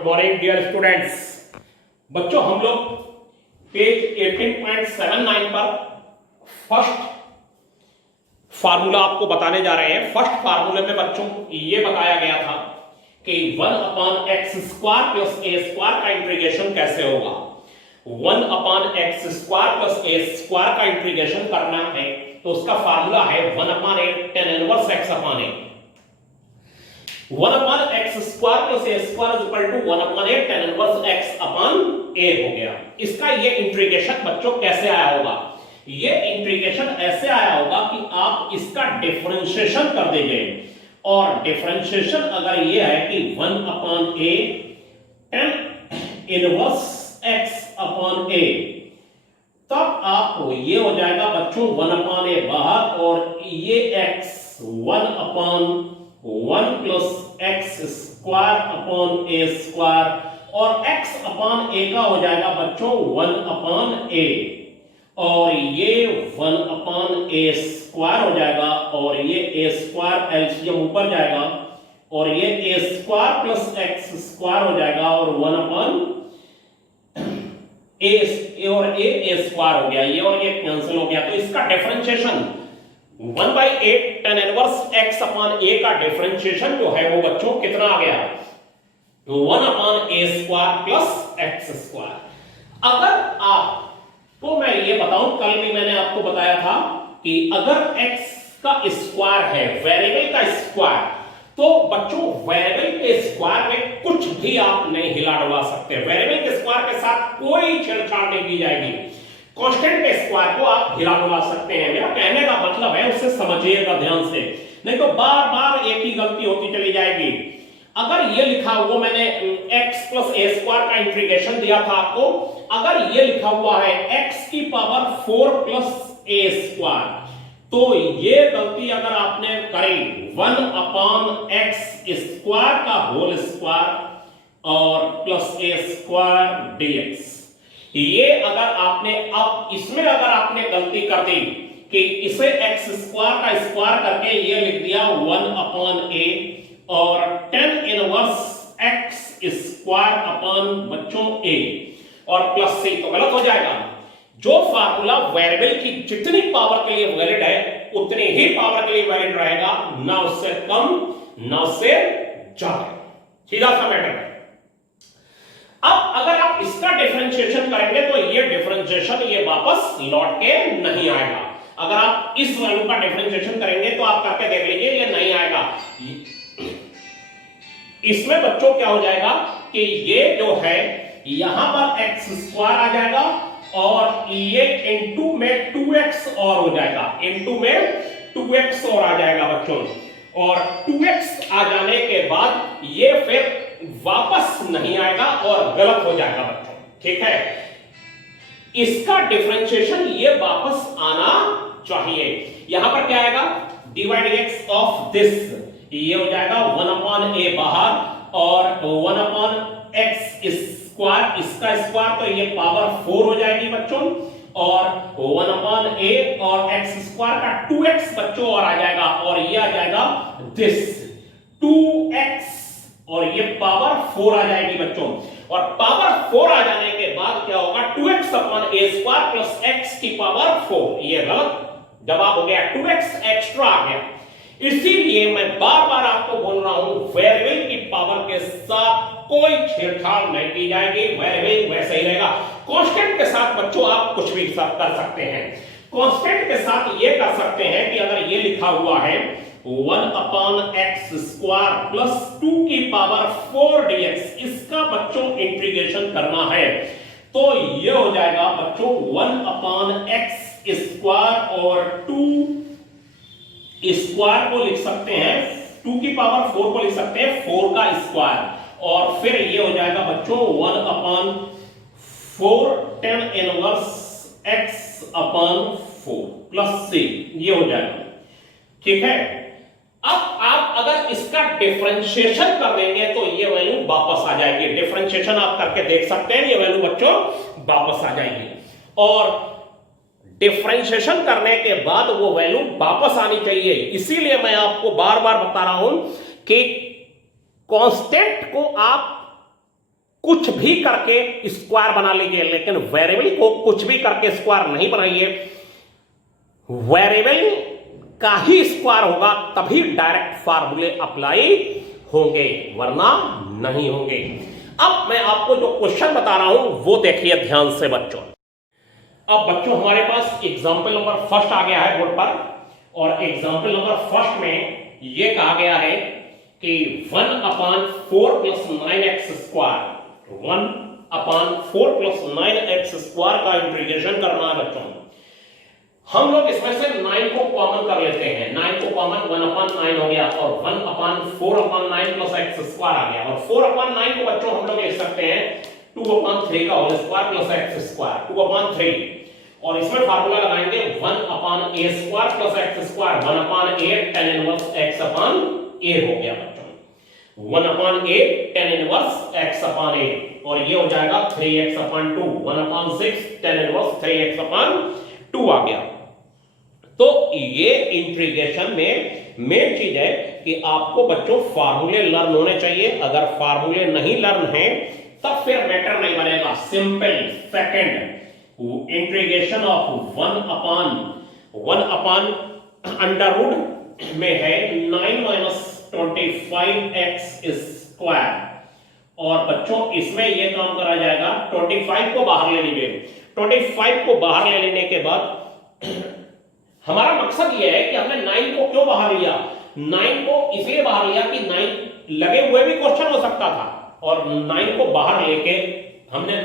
Good morning dear students. बच्चों हम लोग पेज 18.79 पर फर्स्ट फार्मूला आपको बताने जा रहे हैं। फर्स्ट फार्मूले में बच्चों ये बताया गया था कि 1/x² प्लस a² का इंटीग्रेशन कैसे होगा। 1/x² प्लस a² का इंटीग्रेशन करना है तो उसका फार्मूला है 1/8 tan inverse x/a। 1/x² plus a² is equal to 1/8 tan inverse x/a हो गया। इसका ये इंटीग्रेशन बच्चों कैसे आया होगा? ये इंटीग्रेशन ऐसे आया होगा कि आप इसका डिफरेंशिएशन कर देंगे और डिफरेंशिएशन अगर ये है कि 1/a tan इनवर्स x/a, तब आपको ये हो जाएगा बच्चों 1/a बाहर और ये x 1/1 plus x² upon a² और x/a का हो जाएगा बच्चों 1/a और ये 1/a² हो जाएगा और ये a² एलसीएम ऊपर जाएगा और ये a² प्लस x² हो जाएगा और 1/a और a² हो गया, ये और ये कैंसिल हो गया। तो इसका डिफरेंशिएशन 1/8 tan इनवर्स x/a का डिफरेंशिएशन जो है वो बच्चों कितना आ गया? 1/a² plus x²। अगर आप तो मैं ये बताऊं, कल भी मैंने आपको बताया था कि अगर x का स्क्वायर है, वेरिएबल का स्क्वायर, तो बच्चों वेरिएबल के स्क्वायर में कुछ भी आप नहीं हिला डुला सकते। वेरिएबल के स्क्वायर के साथ कोई छेड़छाड़ नहीं की जाएगी। कांस्टेंट के स्क्वायर को आप हिला डुला सकते हैं। मेरा कहने का मतलब है उसे समझिएगा ध्यान से, नहीं तो बार बार एक ही गलती होती चली जाएगी। अगर ये लिखा हुआ, मैंने x प्लस a² का इंटीग्रेशन दिया था आपको, अगर ये लिखा हुआ है x की पावर 4 प्लस a², तो ये गलती अगर आपने करी 1/x² का होल स्क्वायर और प्लस a² dx, ये अगर आपने, अब इसमें अगर आपने गलती कर दी कि इसे x² का स्क्वायर करके ये लिख दिया 1/a और tan इनवर्स x² अपॉन बच्चों a और प्लस c, तो गलत हो जाएगा। जो फार्मूला वेरिएबल की जितनी पावर के लिए वैलिड है उतनी ही पावर के लिए वैलिड रहेगा, ना उससे कम ना उससे ज्यादा। सीधा सा मैटर है। अब अगर आप इसका डिफरेंशिएशन करेंगे तो ये डिफरेंशिएशन ये वापस लौट के नहीं आएगा। अगर आप इस वैल्यू का डिफरेंशिएशन करेंगे तो आप करके देख लीजिए, ये नहीं आएगा। इसमें बच्चों क्या हो जाएगा कि ये जो है यहां पर x² आ जाएगा और ये इनटू में 2x और हो जाएगा, इनटू में 2x और आ जाएगा बच्चों, और 2x आ जाने के बाद ये फिर वापस नहीं आएगा और गलत हो जाएगा बच्चों। ठीक है, इसका डिफरेंशिएशन ये वापस आना चाहिए। यहां पर क्या आएगा? dx ऑफ दिस, ये हो जाएगा 1/a बाहर और 1/x², इसका स्क्वायर तो ये पावर 4 हो जाएगी बच्चों और 1/a और x² का 2x बच्चों और आ जाएगा और ये आ जाएगा दिस 2x और ये पावर 4 आ जाएगी बच्चों। और पावर 4 आ जाने के बाद क्या होगा? 2x/a² प्लस x की पावर 4, ये गलत जवाब हो गया, 2x एक्स्ट्रा आ गया। इसीलिए मैं बार बार आपको बोल रहा हूं वेरिएबल की पावर के साथ कोई छेड़छाड़ नहीं की जाएगी, वेरिएबल वैसे ही रहेगा। कांस्टेंट के साथ बच्चों आप कुछ भी कर सकते हैं। कांस्टेंट के साथ ये कर सकते हैं कि अगर ये लिखा हुआ है 1/x² प्लस 2 की पावर 4 dx, इसका बच्चों इंटीग्रेशन करना है तो ये हो जाएगा बच्चों 1/x² और 2 स्क्वायर को लिख सकते हैं, 2 की पावर 4 को लिख सकते हैं 4 का स्क्वायर और फिर ये हो जाएगा बच्चों 1/4 tan inverse x/4 plus c, ये हो जाएगा। ठीक है, अब आप अगर इसका डिफरेंशिएशन कर देंगे तो ये वैल्यू वापस आ जाएगी। डिफरेंशिएशन आप करके देख सकते हैं, ये वैल्यू बच्चों वापस आ जाएगी और डिफरेंशिएशन करने के बाद वो वैल्यू वापस आनी चाहिए। इसीलिए मैं आपको बार बार बता रहा हूं कि कांस्टेंट को आप कुछ भी करके स्क्वायर बना लीजिए, लेकिन वेरिएबल को कुछ भी करके स्क्वायर नहीं बनाइए। वेरिएबल का ही स्क्वायर होगा तभी डायरेक्ट फार्मूले अप्लाई होंगे, वरना नहीं होंगे। अब मैं आपको जो क्वेश्चन बता रहा हूं वो देखिए ध्यान से बच्चों। अब बच्चों हमारे पास एग्जाम्पल नंबर फर्स्ट आ गया है बोर्ड पर, और एग्जाम्पल नंबर फर्स्ट में यह कहा गया है कि 1/4 + 9x स्क्वायर, 1/4 + 9x स्क्वायर का इंटीग्रेशन करना है बच्चों। हम लोग इसमें से 9 को कॉमन कर लेते हैं, 9 को कॉमन 1/9 हो गया, और 1/4/9 + x स्क्वायर आ गया, और 4/9 को बच्चों हम लोग लिख सकते हैं 2/3 का होल स्क्वायर + x स्क्वायर, 2/3, और इसमें फार्मूला लगाएंगे 1/a² + x square, 1/a tan 1 x/a हो गया बच्चों, 1/a tan 1 x/a, और ये हो जाएगा 3x/2, 1/6 tan 1 3x/2 आ गया। तो ये इंटीग्रेशन में मेन चीज है कि आपको बच्चों फार्मूले लर्न होने चाहिए। अगर फार्मूले नहीं लर्न है तब फिर मैटर नहीं बनेगा। Simple second integration of 1/1 under root में है 9 - 25x स्क्वायर, और बच्चों इसमें यह काम करा जाएगा, 25 को बाहर ले लीजिए। 25 को बाहर ले लेने के बाद हमारा मकसद यह है कि हमने 9 को क्यों बाहर लिया, 9 को इसलिए बाहर लिया कि 9 लगे हुए भी क्वेश्चन हो सकता था, और 9 को बाहर लेके हमने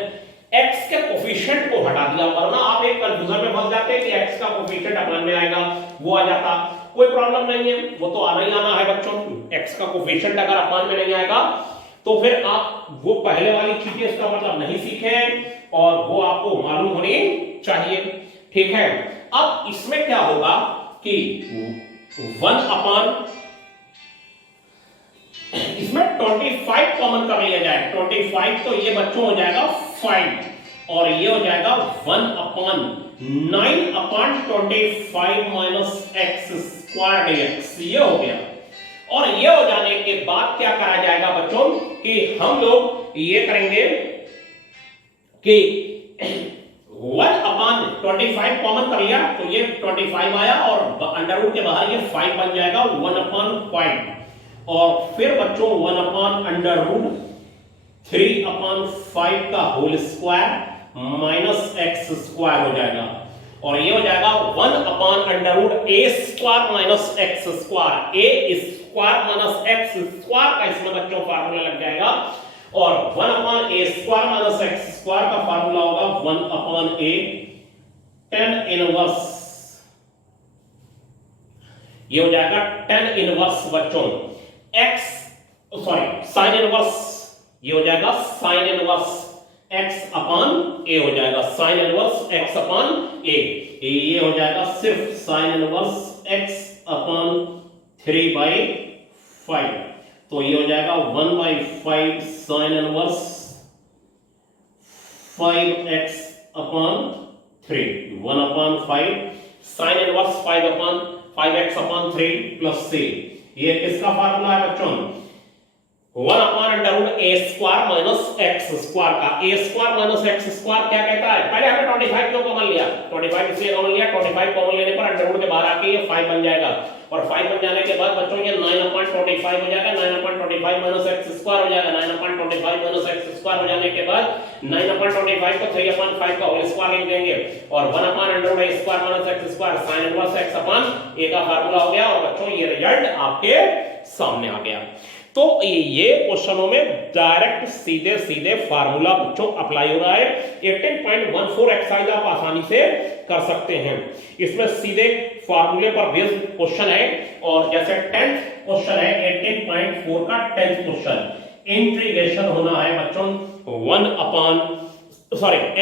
x के कोफिशिएंट को हटा दिया, वरना आप एक कंफ्यूजन में फंस जाते कि x का कोफिशिएंट अप्लान में आएगा, वो आ जाता, कोई प्रॉब्लम नहीं है, वो तो आना ही आना है बच्चों। x का कोफिशिएंट अगर अप्लान में नहीं आएगा तो फिर आप वो पहले वाली चीजें इसका मतलब नहीं सीखे, और वो आपको मालूम होनी चाहिए, ठीक है। अब इसमें क्या होगा कि इसमें 25 कॉमन कर लिया जाए, 25 तो ये बच्चों हो जाएगा 5, और ये हो जाएगा 1/9/25 - x स्क्वायर dx, ये हो गया। और ये हो जाने के बाद क्या करा जाएगा बच्चों कि हम लोग ये करेंगे कि 1/25 कॉमन कर लिया तो ये 25 आया, और अंडर रूट के बाहर ये 5 बन जाएगा 1/5, और फिर बच्चों 1/3/5 का whole square minus x square हो जाएगा, और ये हो जाएगा 1/√a² minus x square, a square minus x square का इसमें बच्चों फार्मूला लग जाएगा, और 1/a² माइनस x स्क्वायर का फार्मूला होगा 1/a tan 1, ये हो जाएगा tan 1 बच्चों sin 1, ये हो जाएगा sin 1 x/a हो जाएगा, sin 1 x/a, ये हो जाएगा सिर्फ sin 1 x/3/5, तो ये हो जाएगा 1/5 sin 1 5x/3, 1/5 sin 1 5x/3 plus c, ये किसका फार्मूला है बच्चों, 1/√a² माइनस x स्क्वायर का, a² माइनस x स्क्वायर क्या कहता है, पहले हमने 25 क्यों कॉमन लिया, 25 इसलिए कॉमन लिया, 25 कॉमन लेने पर अंडर रूट के बाहर आके ये 5 बन जाएगा, और 5 बन जाने के बाद बच्चों ये 9/25 हो जाएगा, 9/25 माइनस x स्क्वायर हो जाएगा, 9/25 माइनस x स्क्वायर हो जाने के बाद 9/25 को 3/5 का होल स्क्वायर लिख देंगे, और 1/√a² minus x square sin 1 x/a का फार्मूला हो गया, और बच्चों ये रिजल्ट आपके सामने आ गया। तो ये क्वेश्चनों में डायरेक्ट सीधे सीधे फार्मूला बच्चों अप्लाई हो रहा है। 18.14 एक्सरसाइज आप आसानी से कर सकते हैं, इसमें सीधे फार्मूले पर बेस्ड क्वेश्चन है, और जैसे 10th क्वेश्चन है 18.4 का 10th क्वेश्चन, इंटीग्रेशन होना है बच्चों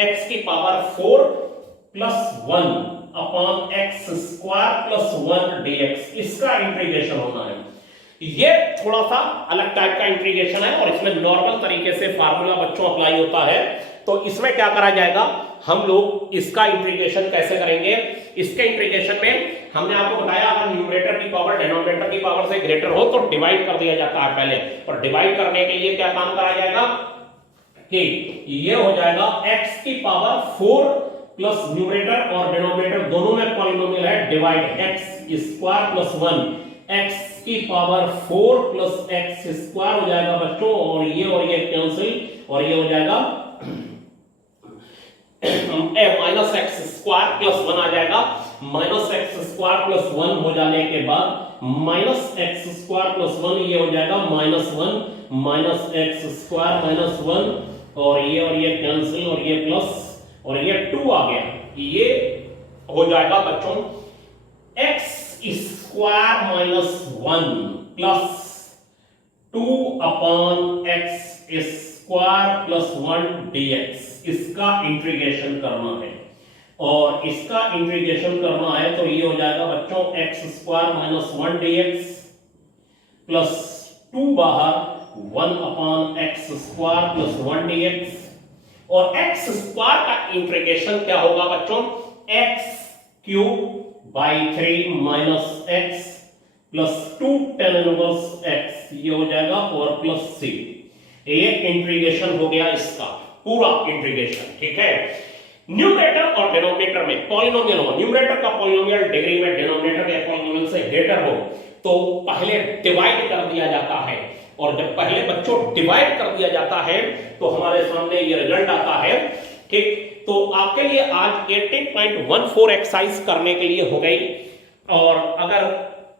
x की पावर 4 + 1/x² + 1 dx, इसका इंटीग्रेशन होना है। ये थोड़ा सा अलग टाइप का इंटीग्रेशन है, और इसमें नॉर्मल तरीके से फार्मूला बच्चों अप्लाई होता है। तो इसमें क्या करा जाएगा, हम लोग इसका इंटीग्रेशन कैसे करेंगे, इसके इंटीग्रेशन में हमने आपको बताया अगर न्यूमरेटर की पावर डिनोमिनेटर की पावर से ग्रेटर हो तो डिवाइड कर दिया जाता है पहले, और डिवाइड करने के लिए क्या काम करा जाएगा, कि ये हो जाएगा x की पावर 4 प्लस न्यूमरेटर और डिनोमिनेटर दोनों में पॉलिनोमियल है, divide x square plus 1, x की पावर 4 प्लस x स्क्वायर हो जाएगा बच्चों, और ये कैंसिल, और ये हो जाएगा माइनस एक्स स्क्वायर प्लस 1 आ जाएगा। माइनस एक्स स्क्वायर प्लस 1 हो जाने के बाद माइनस एक्स स्क्वायर प्लस 1 ये हो जाएगा minus 1 minus x square minus 1, और ये कैंसिल, और ये प्लस, और ये 2 आ गया। ये हो जाएगा बच्चों x square minus 1 plus 2 upon x square plus 1 dx। इसका इंटीग्रेशन करना है, और इसका इंटीग्रेशन करना है तो ये हो जाएगा बच्चों x square minus 1 dx plus 2 बाहर 1 upon x square plus 1 dx, और एक्स स्क्वायर का इंटीग्रेशन क्या होगा बच्चों, x cube by 3 minus x plus 2 tan inverse x, ये हो जाएगा, और प्लस सी। ये इंटीग्रेशन हो गया इसका पूरा इंटीग्रेशन, ठीक है। न्यूमरेटर और डिनोमिनेटर में पॉलिनोमियल हो, न्यूमरेटर का पॉलिनोमियल डिग्री में डिनोमिनेटर के पॉलिनोमियल से ग्रेटर हो तो पहले डिवाइड कर दिया जाता है, और जब पहले बच्चों डिवाइड कर दिया जाता है तो हमारे सामने ये रिजल्ट आता है, ठीक। तो आपके लिए आज 18.14 एक्सरसाइज करने के लिए हो गई, और अगर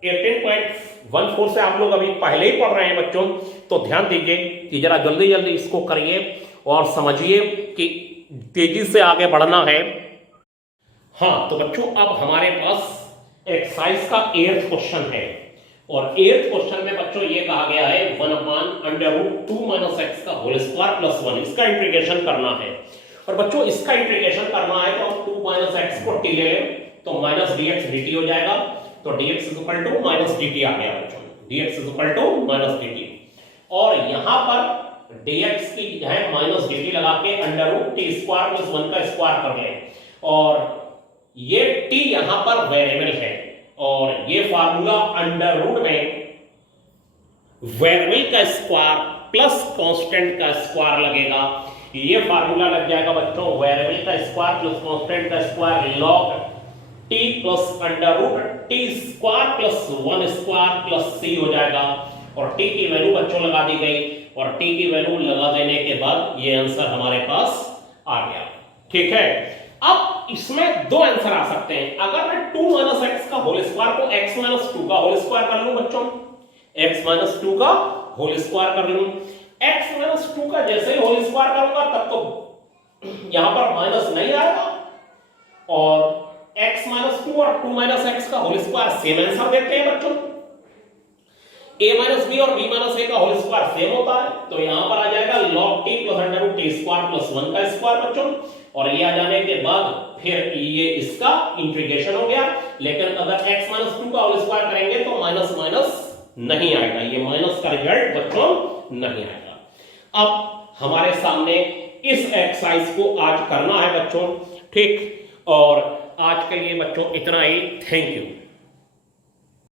18.14 से आप लोग अभी पहले ही पढ़ रहे हैं बच्चों तो ध्यान दीजिए कि जरा जल्दी जल्दी इसको करिए और समझिए कि तेजी से आगे बढ़ना है। हाँ तो बच्चों अब हमारे पास एक्सरसाइज का 8th क्वेश्चन है, और 8th क्वेश्चन में बच्चों ये कहा गया है 1/√2 माइनस एक्स का होल स्क्वायर प्लस 1, इसका इंटीग्रेशन करना है। और बच्चों इसका इंटीग्रेशन करना है तो हम 2 माइनस एक्स को टी ले लें तो माइनस dx dt हो जाएगा, तो dx is equal to minus dt आ गया बच्चों, dx is equal to minus dt, और यहां पर dx की है माइनस dt लगा के √t स्क्वायर प्लस 1 का स्क्वायर कर लें, और ये t यहां पर वेरिएबल है, और ये फार्मूला अंडर रूट में वेरिएबल का स्क्वायर प्लस कांस्टेंट का स्क्वायर लगेगा। ये फार्मूला लग जाएगा बच्चों वेरिएबल का स्क्वायर प्लस कांस्टेंट का square log t plus under root t square plus 1 square plus c हो जाएगा, और t की वैल्यू बच्चों लगा दी गई, और t की वैल्यू लगा देने के बाद ये आंसर हमारे पास आ गया, ठीक है। अब इसमें दो आंसर आ सकते हैं, अगर मैं 2 माइनस एक्स का होल स्क्वायर को x माइनस 2 का होल स्क्वायर कर लूं बच्चों, x माइनस 2 का होल स्क्वायर कर लूं, x माइनस 2 का जैसे ही होल स्क्वायर करूंगा तब तो यहां पर माइनस नहीं आएगा, और x माइनस 2 और 2 माइनस एक्स का होल स्क्वायर सेम आंसर देते हैं बच्चों, a माइनस b और b माइनस a का होल स्क्वायर सेम होता है, तो यहां पर आ जाएगा log t plus under root t square plus 1 का स्क्वायर बच्चों, और ये आ जाने के बाद फिर ये इसका इंटीग्रेशन हो गया। लेकिन अगर x माइनस 2 का होल स्क्वायर करेंगे तो माइनस माइनस नहीं आएगा, ये माइनस का रिजल्ट बच्चों नहीं आएगा। अब हमारे सामने इस एक्सरसाइज को आज करना है बच्चों, ठीक। और आज के लिए बच्चों इतना ही, थैंक यू।